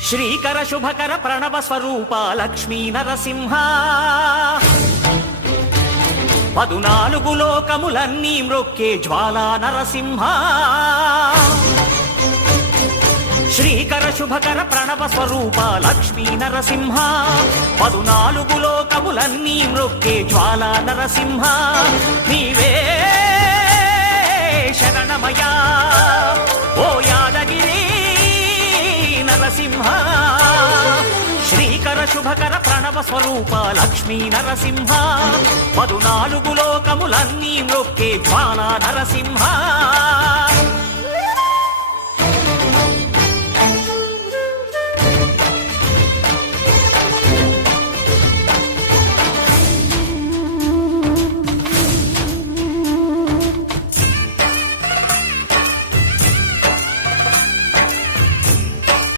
శ్రీకర శుభకర ప్రణవ స్వరూప లక్ష్మీ నరసింహ 14 లోకములన్నీ మ్రొక్కే జ్వాలా నరసింహ శ్రీకర శుభకర ప్రణవ స్వరూప లక్ష్మీ నరసింహ 14 లోకములన్నీ మ్రొక్కే జ్వాలా నరసింహ నీవే శరణమయా ఓ యాదగిరి నరసింహ శ్రీకర శుభకర ప్రణవ స్వరూప లక్ష్మీ నరసింహ 14 లోకములన్నీ మ్రొక్కే జ్వాలా నరసింహ